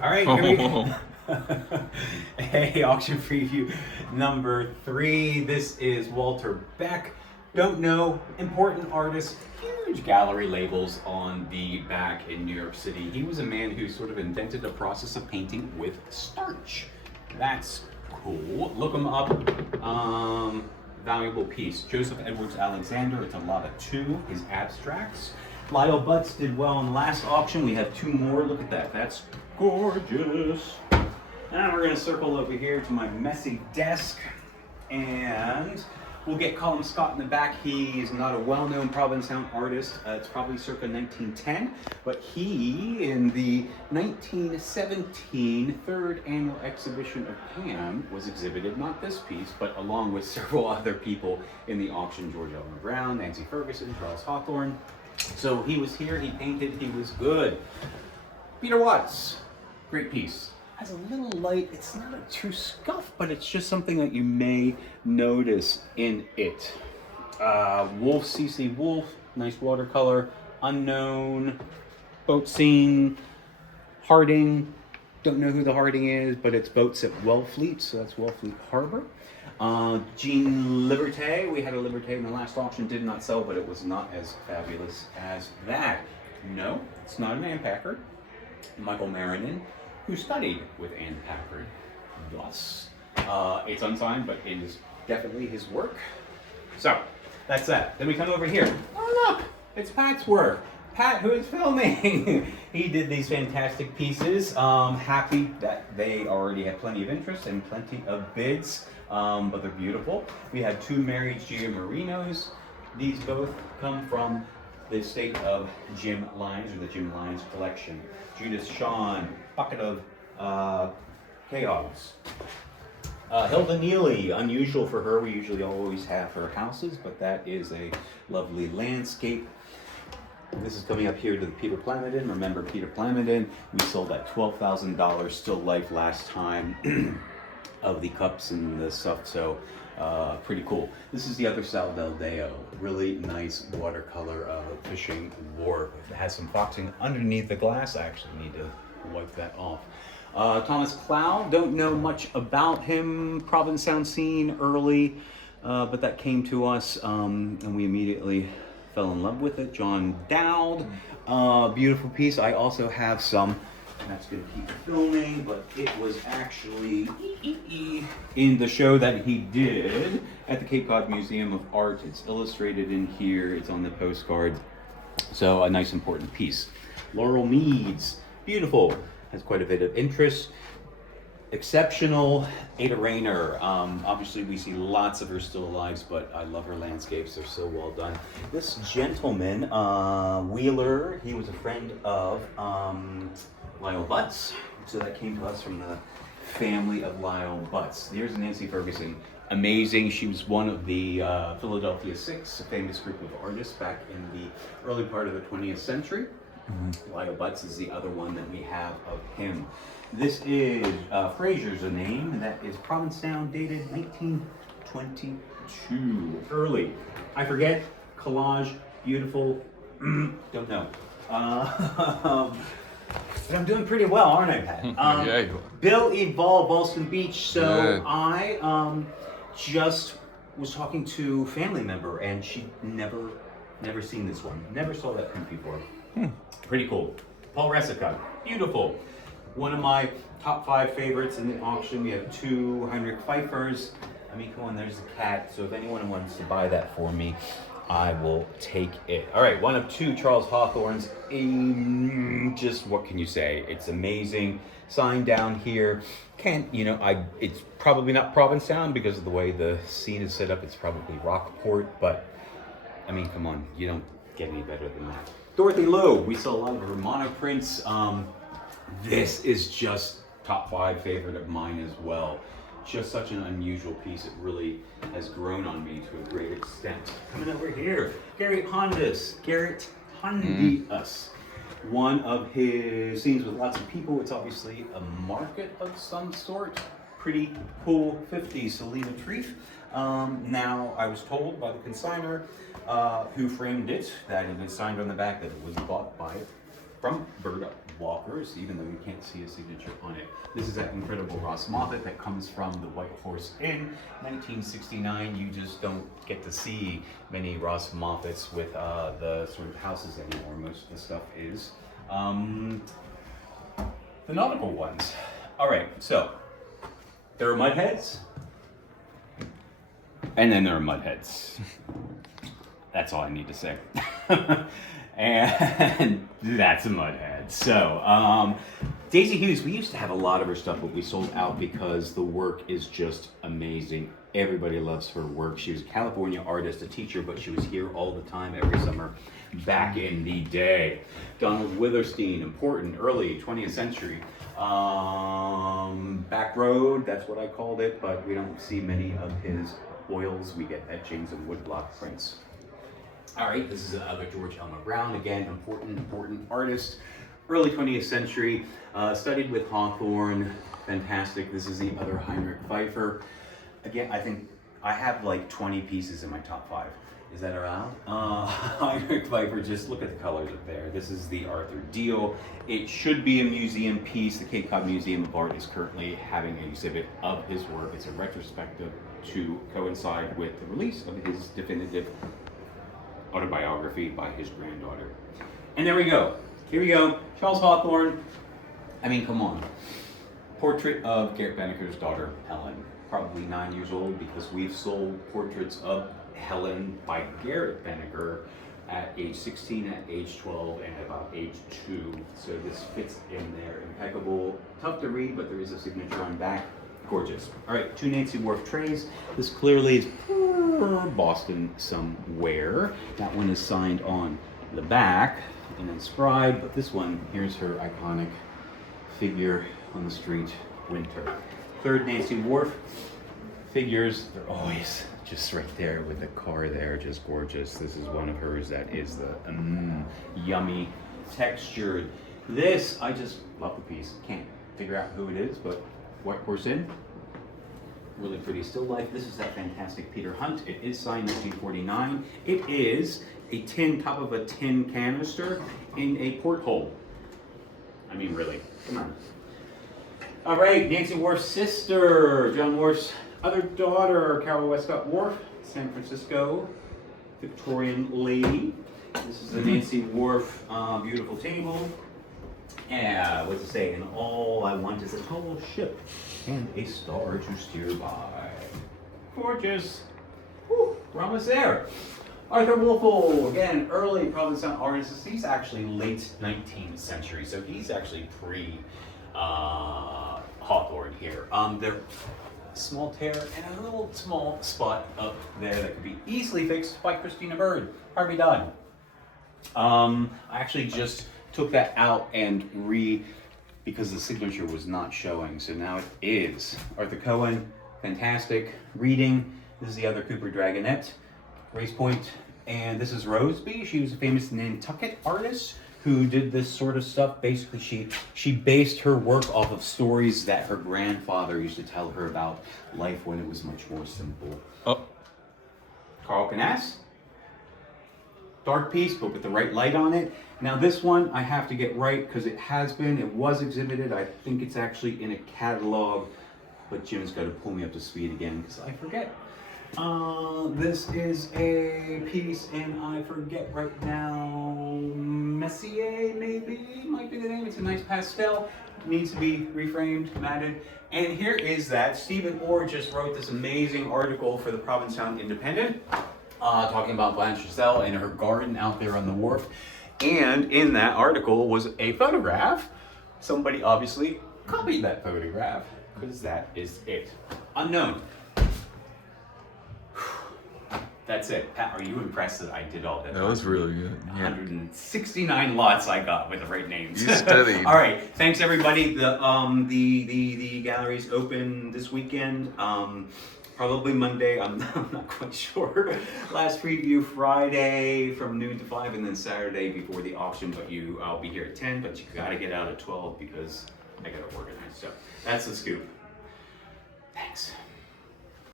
All right, here we go. Hey, auction preview number 3. This is Walter Beck. Don't know, important artist, huge gallery labels on the back in New York City. He was a man who sort of invented the process of painting with starch. That's cool. Look him up. Valuable piece. Joseph Edwards Alexander. It's a lot of 2. His abstracts. Lyle Butts did well in the last auction. We have 2 more. Look at that. That's gorgeous. Now we're going to circle over here to my messy desk, and we'll get Colin Scott in the back. He is not a well-known Provincetown artist. It's probably circa 1910, but he, in the 1917 third annual exhibition of Pam, was exhibited, not this piece, but along with several other people in the auction, George Elmer Brown, Nancy Ferguson, Charles Hawthorne. So he was here, he painted, he was good. Peter Watts, great piece. Has a little light, it's not a true scuff, but it's just something that you may notice in it. Wolf, C.C. Wolf, nice watercolor. Unknown, boat scene, Harding, don't know who the Harding is, but it's boats at Wellfleet, so that's Wellfleet Harbor. Jean Liberté, we had a Liberté in the last auction, did not sell, but it was not as fabulous as that. No, it's not an Ann Packard. Michael Marinin, who studied with Ann Packard, thus. It's unsigned, but it is definitely his work. So, that's that. Then we come over here. Oh look, it's Pat's work. Pat, who is filming. He did these fantastic pieces. Happy that they already have plenty of interest and plenty of bids, but they're beautiful. We had 2 Mary Giamarinos. These both come from the estate of Jim Lyons, or the Jim Lyons collection. Judith Shawn, bucket of chaos. Hilda Neely, unusual for her. We usually always have her houses, but that is a lovely landscape. This is coming up here to the Peter Plamondon. Remember Peter Plamondon? We sold that $12,000 still life last time of the cups and the stuff, so pretty cool. This is the other Sal del Deo. Really nice watercolor fishing wharf. It has some foxing underneath the glass. I actually need to wipe that off. Thomas Clow, don't know much about him. Provincetown scene early, but that came to us and we immediately fell in love with it. John Dowd, beautiful piece. I also have some, and that's going to keep filming, but it was actually in the show that he did at the Cape Cod Museum of Art. It's illustrated in here, it's on the postcard. So a nice important piece. Laurel Meads, beautiful, has quite a bit of interest. Exceptional Ada Rayner. Obviously we see lots of her still lives, but I love her landscapes. They're so well done. This gentleman, Wheeler, he was a friend of Lyle Butts. So that came to us from the family of Lyle Butts. Here's Nancy Ferguson. Amazing. She was one of the Philadelphia Six, a famous group of artists back in the early part of the 20th century. Mm-hmm. Lyle Butts is the other one that we have of him. This is Fraser's a name, and that is Provincetown, dated 1922. Early. I forget. Collage, beautiful. Don't know. But I'm doing pretty well, aren't I, Pat? Yeah, you are. Bill Eval, Boston Beach. So Yeah. I just was talking to a family member, and she never seen this one. Never saw that print before. Pretty cool. Paul Resica, beautiful. One of my top 5 favorites in the auction. We have 2 Heinrich Pfeiffers. I mean, come on, there's the cat. So if anyone wants to buy that for me, I will take it. All right, one of 2 Charles Hawthorne's. Just what can you say? It's amazing. Sign down here. It's probably not Provincetown because of the way the scene is set up. It's probably Rockport, but I mean, come on, you don't get any better than that. Dorothy Lowe, we saw a lot of her monoprints. This is just top 5 favorite of mine as well. Just such an unusual piece. It really has grown on me to a great extent. Coming over here, Garrett Hondius. One of his scenes with lots of people. It's obviously a market of some sort. Pretty cool 50s Selena Treef. Now, I was told by the consignor who framed it that it was signed on the back that it was bought by from Bird Walkers, even though you can't see a signature on it. This is that incredible Ross Moffat that comes from the White Horse Inn, 1969. You just don't get to see many Ross Moffats with the sort of houses anymore. Most of the stuff is the nautical ones. All right, so there are mud heads, and then there are mud heads. That's all I need to say. And that's a mud head. So, Daisy Hughes, we used to have a lot of her stuff, but we sold out because the work is just amazing. Everybody loves her work. She was a California artist, a teacher, but she was here all the time, every summer, back in the day. Donald Witherstein, important, early 20th century. Back Road, that's what I called it, but we don't see many of his oils. We get etchings and woodblock prints. All right, this is another George Elmer Brown, again, important artist. Early 20th century, studied with Hawthorne, fantastic. This is the other Heinrich Pfeiffer. Again, I think I have like 20 pieces in my top 5. Is that around? Heinrich Pfeiffer, just look at the colors up there. This is the Arthur Deal. It should be a museum piece. The Cape Cod Museum of Art is currently having an exhibit of his work. It's a retrospective to coincide with the release of his definitive autobiography by his granddaughter. And there we go. Here we go. Charles Hawthorne. I mean, come on. Portrait of Garrett Banneker's daughter, Helen. Probably 9 years old, because we've sold portraits of Helen by Garrett Banneker at age 16, at age 12, and about age 2. So this fits in there. Impeccable. Tough to read, but there is a signature on back. Gorgeous. All right, 2 Nancy Wharf trays. This clearly is Boston somewhere. That one is signed on the back and inscribed, but this one, here's her iconic figure on the street, Winter. 3rd Nancy Wharf figures, they're always just right there with the car there, just gorgeous. This is one of hers that is the yummy textured. This, I just love the piece. Can't figure out who it is, but White Horse Inn. Really pretty still life. This is that fantastic Peter Hunt. It is signed 1949. It is a tin, top of a tin canister in a porthole. I mean, really, come on. All right, Nancy Wharf's sister, John Wharf's other daughter, Carol Westcott Wharf, San Francisco, Victorian lady. This is the Nancy Wharf beautiful table. Yeah, what's it say? And all I want is a tall ship and a star to steer by. Gorgeous. Whew, we're almost there. Arthur Wolfel, again, early Provincetown artist. He's actually late 19th century, so he's actually pre Hawthorne here. They're small tear and a little small spot up there that could be easily fixed by Christina Bird. Hardly done. I actually just took that out and because the signature was not showing, so now it is. Arthur Cohen, fantastic. Reading, this is the other Cooper Dragonette, Grace Point, and this is Roseby. She was a famous Nantucket artist who did this sort of stuff. Basically, she based her work off of stories that her grandfather used to tell her about life when it was much more simple. Oh. Carl Canass. Dark piece, but with the right light on it. Now this one I have to get right because it was exhibited. I think it's actually in a catalog, but Jim's got to pull me up to speed again because I forget. This is a piece and I forget right now. Messier, maybe, might be the name. It's a nice pastel. Needs to be reframed, matted. And here is that. Stephen Orr just wrote this amazing article for the Provincetown Independent. Talking about Blanche Giselle and her garden out there on the wharf. And in that article was a photograph. Somebody obviously copied that photograph because that is it. Unknown. That's it. Pat, are you impressed that I did all that? That was really good. Yeah. 169 lots I got with the right names. You studied. All right. Thanks everybody. The gallery's open this weekend. Probably Monday, I'm not quite sure. Last preview Friday from noon to 5, and then Saturday before the auction. But I'll be here at 10, but you gotta get out at 12 because I gotta organize. So that's the scoop. Thanks.